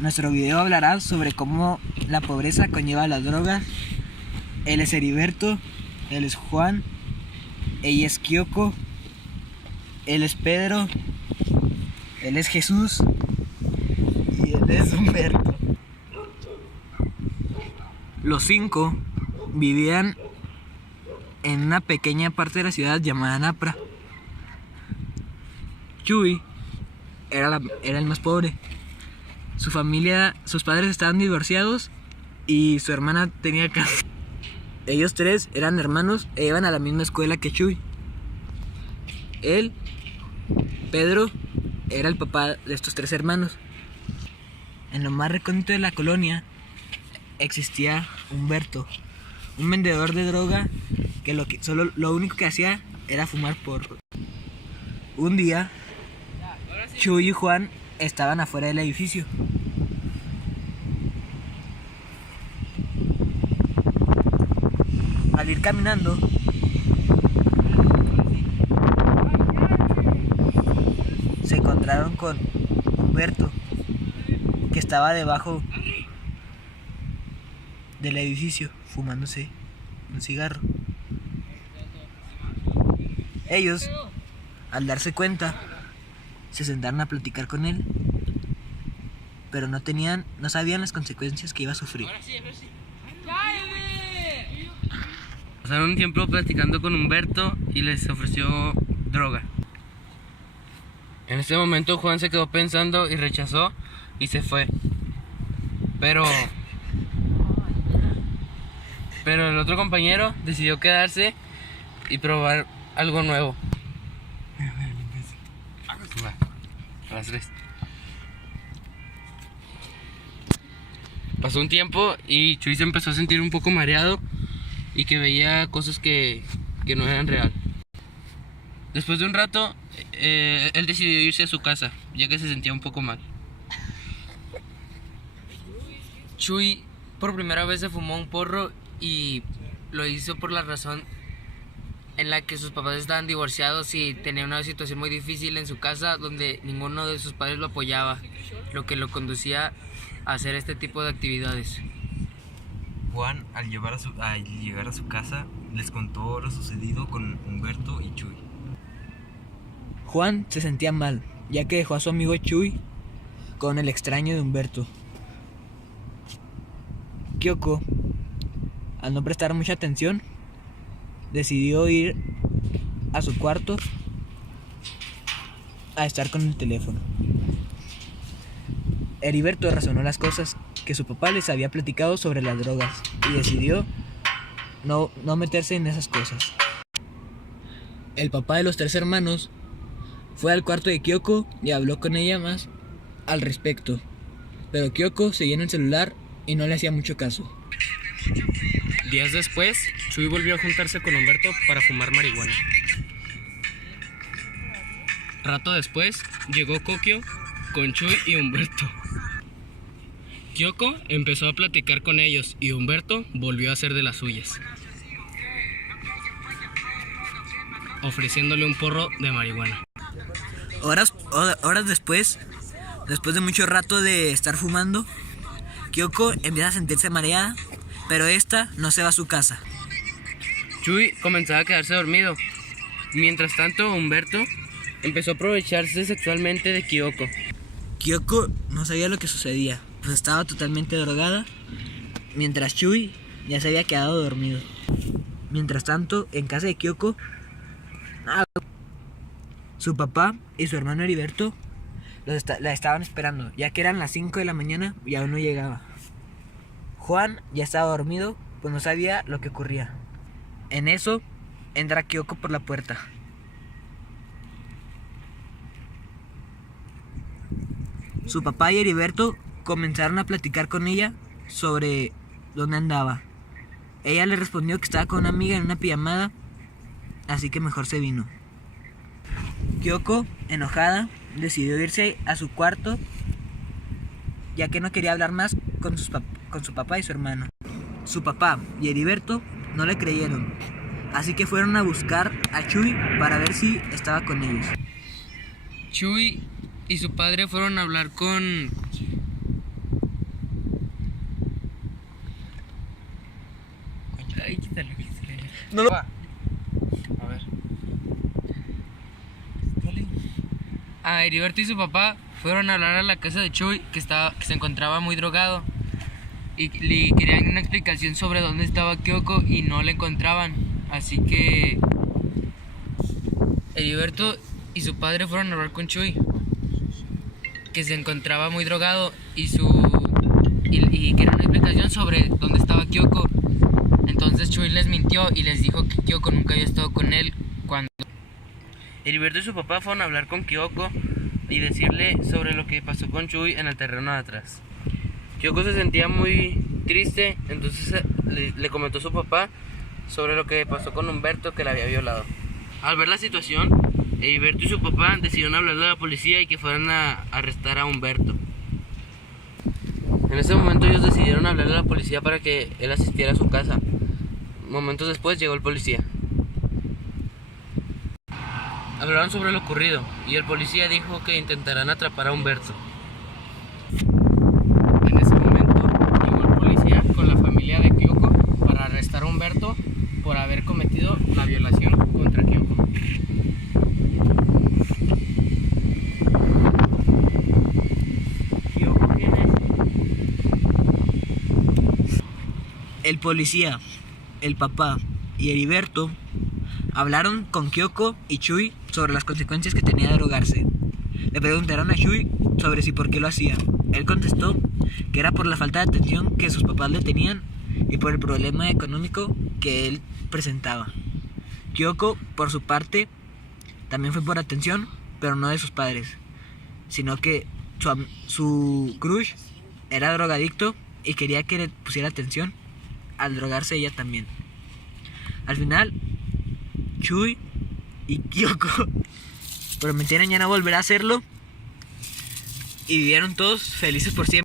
Nuestro video hablará sobre cómo la pobreza conlleva las drogas. Él es Heriberto, él es Juan, ella es Kyoko, él es Pedro, él es Jesús y él es Humberto. Los 5 vivían en una pequeña parte de la ciudad llamada Napra. Chuy era el más pobre. Su familia, sus padres estaban divorciados y su hermana tenía casa. Ellos 3 eran hermanos e iban a la misma escuela que Chuy. Él, Pedro, era el papá de estos 3 hermanos. En lo más recóndito de la colonia existía Humberto, un vendedor de droga que lo único que hacía era fumar porro. Un día, Chuy y Juan estaban afuera del edificio. Al ir caminando, se encontraron con Humberto, que estaba debajo del edificio fumándose un cigarro. Ellos, al darse cuenta, se sentaron a platicar con él, pero no sabían las consecuencias que iba a sufrir. Pasaron un tiempo platicando con Humberto y les ofreció droga. En ese momento Juan se quedó pensando y rechazó y se fue. Pero el otro compañero decidió quedarse y probar algo nuevo. A las 3. Pasó un tiempo y Chuy se empezó a sentir un poco mareado y que veía cosas que no eran real. Después de un rato, él decidió irse a su casa, ya que se sentía un poco mal. Chuy por primera vez se fumó un porro y lo hizo por la razón en la que sus papás estaban divorciados y tenía una situación muy difícil en su casa donde ninguno de sus padres lo apoyaba, lo que lo conducía a hacer este tipo de actividades. Juan, al llegar a su casa, les contó lo sucedido con Humberto y Chuy. Juan se sentía mal, ya que dejó a su amigo Chuy con el extraño de Humberto. Kyoko, al no prestar mucha atención, decidió ir a su cuarto a estar con el teléfono. Heriberto razonó las cosas que su papá les había platicado sobre las drogas y decidió no meterse en esas cosas. El papá de los 3 hermanos fue al cuarto de Kyoko y habló con ella más al respecto, pero Kyoko seguía en el celular y no le hacía mucho caso. Días después, Chuy volvió a juntarse con Humberto para fumar marihuana. Rato después, llegó Kokio con Chuy y Humberto. Kyoko empezó a platicar con ellos y Humberto volvió a hacer de las suyas, ofreciéndole un porro de marihuana. Horas después de mucho rato de estar fumando, Kyoko empieza a sentirse mareada, pero esta no se va a su casa. Chuy comenzaba a quedarse dormido. Mientras tanto, Humberto empezó a aprovecharse sexualmente de Kyoko. Kyoko no sabía lo que sucedía, pues estaba totalmente drogada, mientras Chuy ya se había quedado dormido. Mientras tanto, en casa de Kyoko, su papá y su hermano Heriberto la estaban esperando, ya que eran las 5 de la mañana y aún no llegaba. Juan ya estaba dormido, pues no sabía lo que ocurría. En eso, entra Kyoko por la puerta. Su papá y Heriberto comenzaron a platicar con ella sobre dónde andaba. Ella le respondió que estaba con una amiga en una pijamada, así que mejor se vino. Kyoko, enojada, decidió irse a su cuarto, ya que no quería hablar más con su papá y su hermano. Su papá y Heriberto no le creyeron, así que fueron a buscar a Chuy para ver si estaba con ellos. Chuy y su padre fueron a hablar con No lo... A ver. Heriberto y su papá fueron a hablar a la casa de Chuy, que se encontraba muy drogado, y le querían una explicación sobre dónde estaba Kyoko y no la encontraban. Así que Heriberto y su padre fueron a hablar con Chuy, que se encontraba muy drogado, y querían una explicación sobre dónde estaba Kyoko. Entonces Chuy les mintió y les dijo que Kyoko nunca había estado con él cuando... Heriberto y su papá fueron a hablar con Kyoko y decirle sobre lo que pasó con Chuy en el terreno de atrás. Kyoko se sentía muy triste, entonces le comentó a su papá sobre lo que pasó con Humberto, que la había violado. Al ver la situación, Heriberto y su papá decidieron hablarle a la policía y que fueran a arrestar a Humberto. En ese momento ellos decidieron hablarle a la policía para que él asistiera a su casa. Momentos después llegó el policía. Hablaron sobre lo ocurrido y el policía dijo que intentarán atrapar a Humberto. En ese momento llegó el policía con la familia de Kyoko para arrestar a Humberto por haber cometido la violación contra Kyoko. El policía, el papá y Heriberto hablaron con Kyoko y Chuy sobre las consecuencias que tenía de drogarse. Le preguntaron a Chuy sobre si por qué lo hacía. Él contestó que era por la falta de atención que sus papás le tenían y por el problema económico que él presentaba. Kyoko, por su parte, también fue por atención, pero no de sus padres, sino que su crush era drogadicto y quería que le pusiera atención al drogarse ella también. Al final, Chuy y Kyoko prometieron ya no volver a hacerlo y vivieron todos felices por siempre.